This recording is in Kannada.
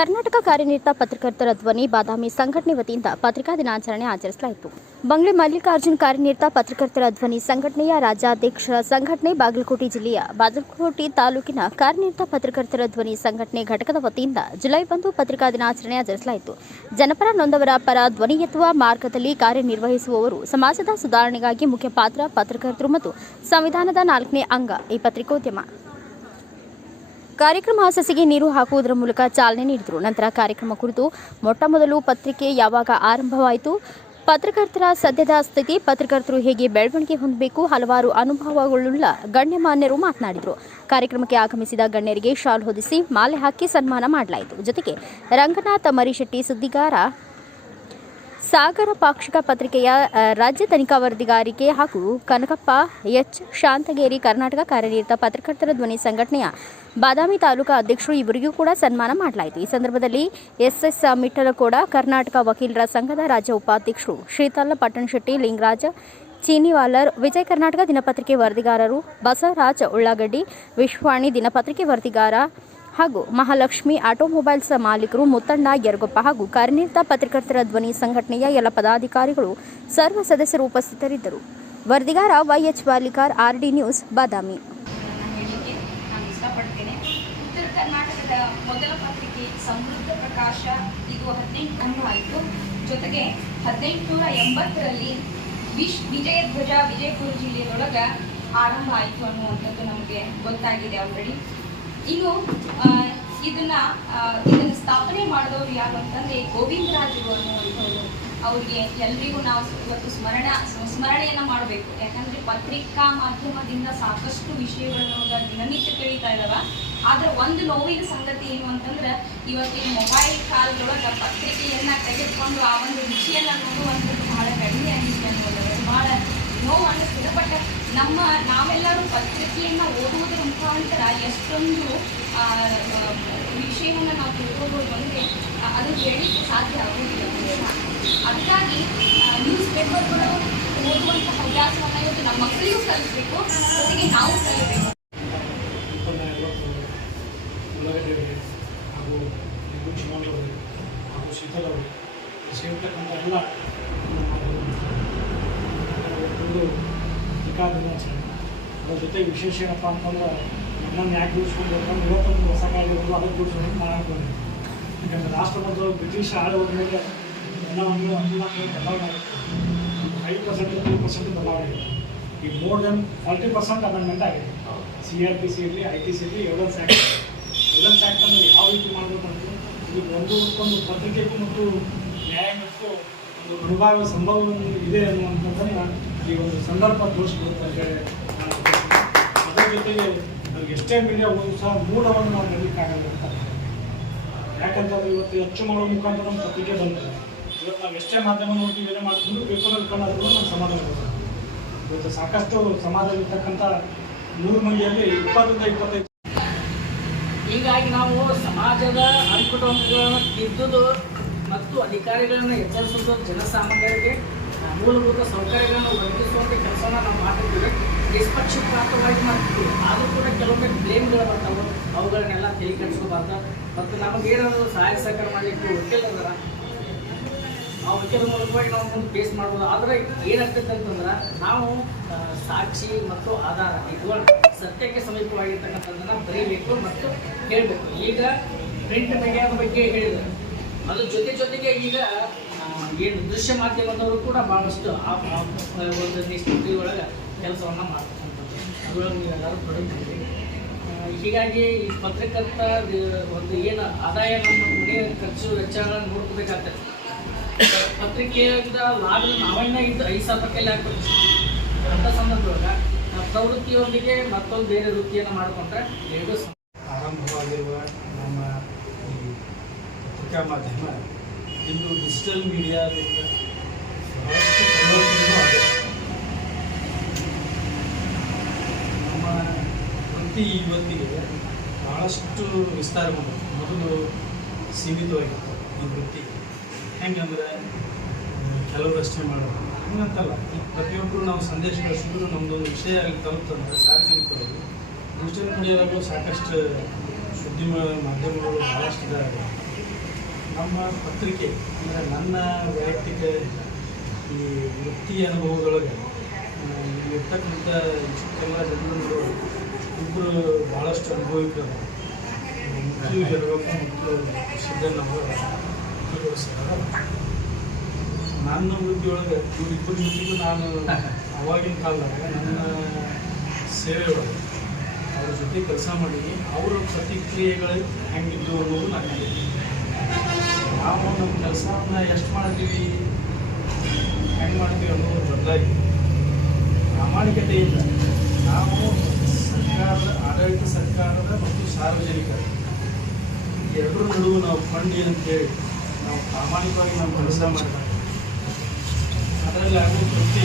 ಕರ್ನಾಟಕ ಕಾರ್ಯನಿರತ ಪತ್ರಕರ್ತರ ಧ್ವನಿ, ಬಾದಾಮಿ ಸಂಘಟನೆ ವತಿಯಿಂದ ಪತ್ರಿಕಾ ದಿನಾಚರಣೆ ಆಚರಿಸಲಾಯಿತು. ಬಂಗ್ಲೆ ಮಲ್ಲಿಕಾರ್ಜುನ್ ಕಾರ್ಯನಿರತ ಪತ್ರಕರ್ತರ ಧ್ವನಿ ಸಂಘಟನೆಯ ರಾಜ್ಯಾಧ್ಯಕ್ಷ ಸಂಘಟನೆ, ಬಾಗಲಕೋಟೆ ಜಿಲ್ಲೆಯ ಬಾಗಲಕೋಟೆ ತಾಲೂಕಿನ ಕಾರ್ಯನಿರತ ಪತ್ರಕರ್ತರ ಧ್ವನಿ ಸಂಘಟನೆ ಘಟಕದ ವತಿಯಿಂದ ಜುಲೈ ಒಂದು ಪತ್ರಿಕಾ ದಿನಾಚರಣೆ ಆಚರಿಸಲಾಯಿತು. ಜನಪರ ನೊಂದವರ ಪರ ಧ್ವನಿ ಎತ್ತುವ ಮಾರ್ಗದಲ್ಲಿ ಕಾರ್ಯನಿರ್ವಹಿಸುವವರು ಸಮಾಜದ ಸುಧಾರಣೆಗಾಗಿ ಮುಖ್ಯ ಪಾತ್ರ ಪತ್ರಕರ್ತರು ಮತ್ತು ಸಂವಿಧಾನದ ನಾಲ್ಕನೇ ಅಂಗ ಈ ಪತ್ರಿಕೋದ್ಯಮ. ಕಾರ್ಯಕ್ರಮ ಸಸಿಗೆ ನೀರು ಹಾಕುವುದರ ಮೂಲಕ ಚಾಲನೆ ನೀಡಿದರು. ನಂತರ ಕಾರ್ಯಕ್ರಮ ಕುರಿತು ಮೊಟ್ಟ ಮೊದಲು ಪತ್ರಿಕೆ ಯಾವಾಗ ಆರಂಭವಾಯಿತು, ಪತ್ರಕರ್ತರ ಸದ್ಯದ ಸ್ಥಿತಿ, ಪತ್ರಕರ್ತರು ಹೇಗೆ ಬೆಳವಣಿಗೆ ಹೊಂದಬೇಕು, ಹಲವಾರು ಅನುಭವಗಳುಳ್ಳ ಗಣ್ಯಮಾನ್ಯರು ಮಾತನಾಡಿದರು. ಕಾರ್ಯಕ್ರಮಕ್ಕೆ ಆಗಮಿಸಿದ ಗಣ್ಯರಿಗೆ ಶಾಲ್ ಹೊದಿಸಿ ಮಾಲೆ ಹಾಕಿ ಸನ್ಮಾನ ಮಾಡಲಾಯಿತು. ಜೊತೆಗೆ ರಂಗನಾಥ ಮರಿಶೆಟ್ಟಿ ಸುದ್ದಿಗಾರ ಸಾಗರ ಪಾಕ್ಷಿಕ ಪತ್ರಿಕೆಯ ರಾಜ್ಯ ತನಿಖಾ ವರದಿಗಾರಿಕೆ ಹಾಗೂ ಕನಕಪ್ಪ ಎಚ್. ಶಾಂತಗೇರಿ, ಕರ್ನಾಟಕ ಕಾರ್ಯನಿರತ ಪತ್ರಕರ್ತರ ಧ್ವನಿ ಸಂಘಟನೆಯ ಬಾದಾಮಿ ತಾಲೂಕಾ ಅಧ್ಯಕ್ಷರು ಇವರಿಗೂ ಕೂಡ ಸನ್ಮಾನ ಮಾಡಲಾಯಿತು. ಈ ಸಂದರ್ಭದಲ್ಲಿ ಎಸ್ ಎಸ್ಎಸ್ ಕೂಡ ಕರ್ನಾಟಕ ವಕೀಲರ ಸಂಘದ ರಾಜ್ಯ ಉಪಾಧ್ಯಕ್ಷರು ಶ್ರೀತಲ್ಲ ಪಟ್ಟಣಶೆಟ್ಟಿ, ಲಿಂಗರಾಜ ಚೀನಿವಾಲರ್, ವಿಜಯ ಕರ್ನಾಟಕ ದಿನಪತ್ರಿಕೆ ವರದಿಗಾರರು ಬಸವರಾಜ್ ಉಳ್ಳಾಗಡ್ಡಿ ವಿಶ್ವವಾಣಿ ದಿನಪತ್ರಿಕೆ ವರದಿಗಾರ ಹಾಗೂ ಮಹಾಲಕ್ಷ್ಮಿ ಆಟೋಮೊಬೈಲ್ಸ್ ಮಾಲೀಕರು ಮುತ್ತಣ್ಣ ಯರಗೊಪ್ಪ ಹಾಗೂ ಕಾರ್ಯನಿರತ ಪತ್ರಕರ್ತರ ಧ್ವನಿ ಸಂಘಟನೆಯ ಎಲ್ಲ ಪದಾಧಿಕಾರಿಗಳು ಸರ್ವ ಸದಸ್ಯರು ಉಪಸ್ಥಿತರಿದ್ದರು. ವರದಿಗಾರ YH Walikar RD news, Badami. ಕರ್ನಾಟಕದ ಮೊದಲ ಪತ್ರಿಕೆ ಸಮೃದ್ಧ ಪ್ರಕಾಶ ಇದು ಜೊತೆಗೆ ಹದಿನೆಂಟುನೂರ ಎಂಬತ್ತರಲ್ಲಿ ವಿಶ್ ವಿಜಯಧ್ವಜ ವಿಜಯಪುರ ಜಿಲ್ಲೆಯೊಳಗೆ ಆರಂಭ ಆಯಿತು ಅನ್ನುವಂಥದ್ದು ನಮಗೆ ಗೊತ್ತಾಗಿದೆ ಆಲ್ರೆಡಿ ಇನ್ನು ಇದನ್ನ ಇದನ್ನ ಸ್ಥಾಪನೆ ಮಾಡಿದವರು ಯಾರು ಅಂತಂದ್ರೆ ಅವರು ಅನ್ನುವಂಥವ್ರು ಅವ್ರಿಗೆ ಎಲ್ರಿಗೂ ನಾವು ಇವತ್ತು ಸ್ಮರಣ, ಸ್ಮರಣೆಯನ್ನ ಮಾಡಬೇಕು. ಯಾಕಂದ್ರೆ ಪತ್ರಿಕಾ ಮಾಧ್ಯಮದಿಂದ ಸಾಕಷ್ಟು ವಿಷಯಗಳನ್ನು ದಿನನಿತ್ಯ ಕೇಳಿತಾ ಇದಾವ. ಆದ್ರೆ ಒಂದು ನೋವಿನ ಸಂಗತಿ ಏನು ಅಂತಂದ್ರೆ, ಇವತ್ತಿನ ಮೊಬೈಲ್ ಕಾಲದೊಳಗ ಪತ್ರಿಕೆಯನ್ನ ತೆಗೆದುಕೊಂಡು ಆ ಒಂದು ವಿಷಯನ ನೋಡುವಂಥದ್ದು ಬಹಳ ಕಡಿಮೆ ಆಗಿದೆ ಅನ್ನೋದು ಬಹಳ ನೋವು ಅನ್ನಿಸ್ತಿದೆ ಬಟ್ ನಮ್ಮ ನಾವೆಲ್ಲರೂ ಪತ್ರಿಕೆಯನ್ನು ಓದುವುದರ ಮುಖಾಂತರ ಎಷ್ಟೊಂದು ವಿಷಯವನ್ನು ನಾವು ತಿಳ್ಕೊಬೋದು ಅಂದರೆ ಅದು ಹೇಳಲಿಕ್ಕೆ ಸಾಧ್ಯ ಆಗುವುದಿಲ್ಲ. ಅದಕ್ಕಾಗಿ ನ್ಯೂಸ್ ಪೇಪರ್ಗಳು ಓದುವಂತಹ ಹವ್ಯಾಸವನ್ನು ಇವತ್ತು ನಮ್ಮ ಮಕ್ಕಳಿಗೂ ಕಲಿಸ್ಬೇಕು. ಜೊತೆಗೆ ನಾವು ಕಲಿಬೇಕು. ಹಾಗೂ ಹಾಗೂ ಶೀತಲ್ ಅವರಿಗೆ ಸೇರ್ತಕ್ಕಂಥ ಎಲ್ಲ ಒಂದು ಟೀಕಾ ದಿನಾಚರಣೆ ಅದ್ರ ಜೊತೆ ವಿಶೇಷ ಏನಪ್ಪ ಅಂತಂದ್ರೆ ನಮ್ಮನ್ನು ಯಾಕೆ ಗೂಡಿಸ್ಕೊಂಡು ಯಾಕಂದ್ರೆ ಇವತ್ತೊಂದು ಹೊಸ ಕಾಲ ಇರೋದು ಅದಕ್ಕೆ ಗೂಡಿಸ್ಕೊಂಡು ನಾನು ಅನ್ಕೊಂಡಿದ್ದೆ ಯಾಕಂದ್ರೆ ರಾಷ್ಟ್ರಪತಿ ಬ್ರಿಟಿಷ್ ಆಡೋದ್ರ ಮೇಲೆ ಎಲ್ಲವನ್ನು ಅನುದಾನ ಬದಲಾವಣೆ ಫೈವ್ ಪರ್ಸೆಂಟ್ ಟೂ ಪರ್ಸೆಂಟ್ ಬದಲಾವಣೆ ಇದೆ ಈಗ more than forty percent amendment ಆಗಿದೆ. ಸಿ ಆರ್ ಪಿ ಸಿ ಇರಲಿ ಐ ಟಿ ಸಿ ಇರಲಿ ಎವಿಡೆನ್ಸ್ ಆ್ಯಕ್ಟ್ ಎವಿಡೆನ್ಸ್ ಆ್ಯಕ್ಟ್ ಅಂದರೆ ಯಾವ ರೀತಿ ಮಾಡಬೇಕಂದ್ರೆ ಈಗ ಒಂದು ಒಂದು ಪತ್ರಿಕೆಗೂ ಮತ್ತು ನ್ಯಾಯ ಮತ್ತು ಒಂದು ಅನುಭವ ಸಂಭವ ಇದೆ ಅನ್ನುವಂಥದ್ದನ್ನು ಈ ಒಂದು ಸಂದರ್ಭ ತೋರಿಸ್ಬೋದು ಅಂತ ಹೇಳಿ ನಾನು ಅನ್ಕೊಳ್ತೀನಿ. ಅದರ ಜೊತೆಗೆ ಎಷ್ಟೇ ಮೀಡಿಯಾ ಹೋದ್ರು ಸಹ ಮೂಲವನ್ನು ನಾವು ನಡೀಲಿಕ್ಕಾಗಲ್ಲ ಅಂತ. ಯಾಕಂತಂದ್ರೆ ಇವತ್ತು ಹೆಚ್ಚು ಮಾಡೋ ಮುಖಾಂತರ ನಮ್ಮ ಪತ್ರಿಕೆ ಬಂದಿದೆ ಇವತ್ತು ನಾವು ಎಷ್ಟೇ ಮಾಧ್ಯಮ ನೋಡ್ತೀವಿ ಏನೇ ಮಾಡ್ತೀವಿ ಪೇಪರಲ್ಲಿ ಕಣ್ಣಾದ್ರೂ ನಮ್ಮ ಸಮಾಧಾನ ಇವತ್ತು ಸಾಕಷ್ಟು ಸಮಾಜದಲ್ಲಿರ್ತಕ್ಕಂಥ ನೂರು ಮಂದಿಯಲ್ಲಿ ಇಪ್ಪತ್ತರಿಂದ ಇಪ್ಪತ್ತೈದು ಹೀಗಾಗಿ ನಾವು ಸಮಾಜದ ಅನುಕೂಲಗಳನ್ನು ತಿದ್ದುದು ಮತ್ತು ಅಧಿಕಾರಿಗಳನ್ನು ಎಚ್ಚರಿಸುವುದು ಜನಸಾಮಾನ್ಯರಿಗೆ ಮೂಲಭೂತ ಸೌಕರ್ಯಗಳನ್ನು ಒದಗಿಸುವಂಥ ಕೆಲಸನ ನಾವು ಮಾಡ್ತಿದ್ದೀವಿ. ನಿಷ್ಪಕ್ಷಪಾತವಾಗಿ ಮಾಡ್ತಿದ್ದೀವಿ ಆದರೂ ಕೂಡ ಕೆಲವೊಮ್ಮೆ ಬ್ಲೇಮ್ಗಳು ಬರ್ತಾವೆ. ಅವುಗಳನ್ನೆಲ್ಲ ತಲೆ ಕೆಡಿಸ್ಕೋಬಾರ್ದು ಮತ್ತು ನಮಗೇನಾದರೂ ಸಹಾಯ ಸಹಕಾರ ಮಾಡಲಿಕ್ಕೆ ವಕೀಲ ಅದರ, ಆ ವಕೀಲ ಮೂಲಕವಾಗಿ ನಾವು ಮುಂದೆ ಬೇಸ್ ಮಾಡ್ಬೋದು. ಆದರೆ ಏನಾಗ್ತೈತೆ ಅಂತಂದ್ರೆ, ನಾವು ಸಾಕ್ಷಿ ಮತ್ತು ಆಧಾರ ಇದು ಸತ್ಯಕ್ಕೆ ಸಮೀಪವಾಗಿರ್ತಕ್ಕಂಥದ್ದನ್ನು ಬರೀಬೇಕು ಮತ್ತು ಕೇಳಬೇಕು. ಈಗ ಪ್ರಿಂಟ್ ಮೀಡಿಯಾದ ಬಗ್ಗೆ ಹೇಳಿದರು. ಅದ್ರ ಜೊತೆ ಜೊತೆಗೆ ಈಗ ಏನು ದೃಶ್ಯ ಮಾಧ್ಯಮದವರು ಕೂಡ ಭಾಳಷ್ಟು ಒಂದು ನಿಷ್ಠಿ ಒಳಗೆ ಕೆಲಸವನ್ನು ಮಾಡ್ತಕ್ಕಂಥದ್ದು ಅದರೊಳಗೆ ನೀವೆಲ್ಲರೂ ಆ, ಹೀಗಾಗಿ ಈ ಪತ್ರಕರ್ತ ಒಂದು ಏನು ಆದಾಯ ನಮ್ಮ ಮನೆ ಖರ್ಚು ವೆಚ್ಚಗಳನ್ನು ನೋಡ್ಕೋಬೇಕಾಗ್ತದೆ ಪತ್ರಿಕೆಯಿಂದ ಲಾಭ ನಾವೆನ್ನ ಇದ್ದು ಐದು ಸಾವಿರ ರೂಪಾಯಿ ಆಗ್ತದೆ ಅಂಥ ಸಂದರ್ಭದೊಳಗೆ ಪ್ರವೃತ್ತಿಯೊಂದಿಗೆ ಮತ್ತೊಂದು ಬೇರೆ ವೃತ್ತಿಯನ್ನು ಮಾಡಿಕೊಂಡ್ರೆ ಎರಡು ಆರಂಭವಾಗಿರುವ ನಮ್ಮ ಈ ಪತ್ರಿಕಾ ಮಾಧ್ಯಮ ಇಂದು ಡಿಜಿಟಲ್ ಮೀಡಿಯಾದಿಂದ ಬಹಳಷ್ಟು ಪರಿವರ್ತನೆಯೂ ಆಗಿದೆ. ನಮ್ಮ ವೃತ್ತಿ ಇವತ್ತಿಗೆ ಬಹಳಷ್ಟು ವಿಸ್ತಾರಗೊಂಡಿದೆ ಮೊದಲು ಸೀಮಿತವಾಗಿತ್ತು ಈ ವೃತ್ತಿ. ಹೆಂಗಂದ್ರೆ ಕೆಲವರು ಅಷ್ಟೇ ಮಾಡೋದು. ಹಂಗಂತಲ್ಲ ಈಗ ಪ್ರತಿಯೊಬ್ಬರು ನಾವು ಸಂದೇಶ ಕಳಿಸಿದ್ರು ನಮ್ಮದೊಂದು ವಿಷಯ ಆಗಿ ತಲುಪ್ತಂದ್ರೆ ಸಾರ್ವಜನಿಕವಾಗಿ ಡಿಜಿಟಲ್ ಮೀಡಿಯಾದಾಗೂ ಸಾಕಷ್ಟು ಸುದ್ದಿ ಮಾಧ್ಯಮಗಳು ಭಾಳಷ್ಟು ಇದಾವೆ. ನಮ್ಮ ಪತ್ರಿಕೆ, ಅಂದರೆ ನನ್ನ ವೈಯಕ್ತಿಕ ಈ ವೃತ್ತಿ ಅನುಭವದೊಳಗೆ ಇರ್ತಕ್ಕಂಥ ಇಷ್ಟೆಲ್ಲ ಜನರು ಇಬ್ಬರು ಭಾಳಷ್ಟು ಅನುಭವಿಕರು. ಮುಖ್ಯ ಇರಬೇಕು ಮತ್ತು ಸಿದ್ದಣ್ಣವರು ಸರ್. ನನ್ನ ವೃತ್ತಿಯೊಳಗೆ ಇವರಿಬ್ಬರ ಜೊತೆಗೂ ನಾನು ಅವಾಗಿನ ಕಾಲದಾಗ ನನ್ನ ಸೇವೆ ಒಳಗೆ ಅವ್ರ ಜೊತೆ ಕೆಲಸ ಮಾಡಿ ಅವರ ಪ್ರತಿಕ್ರಿಯೆಗಳು ಹೆಂಗಿದ್ದು ಅನ್ನೋದು ನನಗೆ ನಾವು ನಮ್ಮ ಕೆಲಸವನ್ನು ಎಷ್ಟು ಮಾಡ್ತೀವಿ, ಹೆಂಗೆ ಮಾಡ್ತೀವಿ ಅನ್ನೋದು ಬದಲಾಗಿ ಪ್ರಾಮಾಣಿಕತೆಯಿಂದ ನಾವು ಸರ್ಕಾರದ, ಆಡಳಿತ ಸರ್ಕಾರದ ಮತ್ತು ಸಾರ್ವಜನಿಕ. ಎರಡರ ನಡುವು ನಾವು ಫಂಡ್ ಏನಂತೇಳಿ, ನಾವು ಪ್ರಾಮಾಣಿಕವಾಗಿ ನಾವು ಕೆಲಸ ಮಾಡಬೇಕು ಅದರಲ್ಲಿ ಆಗುವ ತೃಪ್ತಿ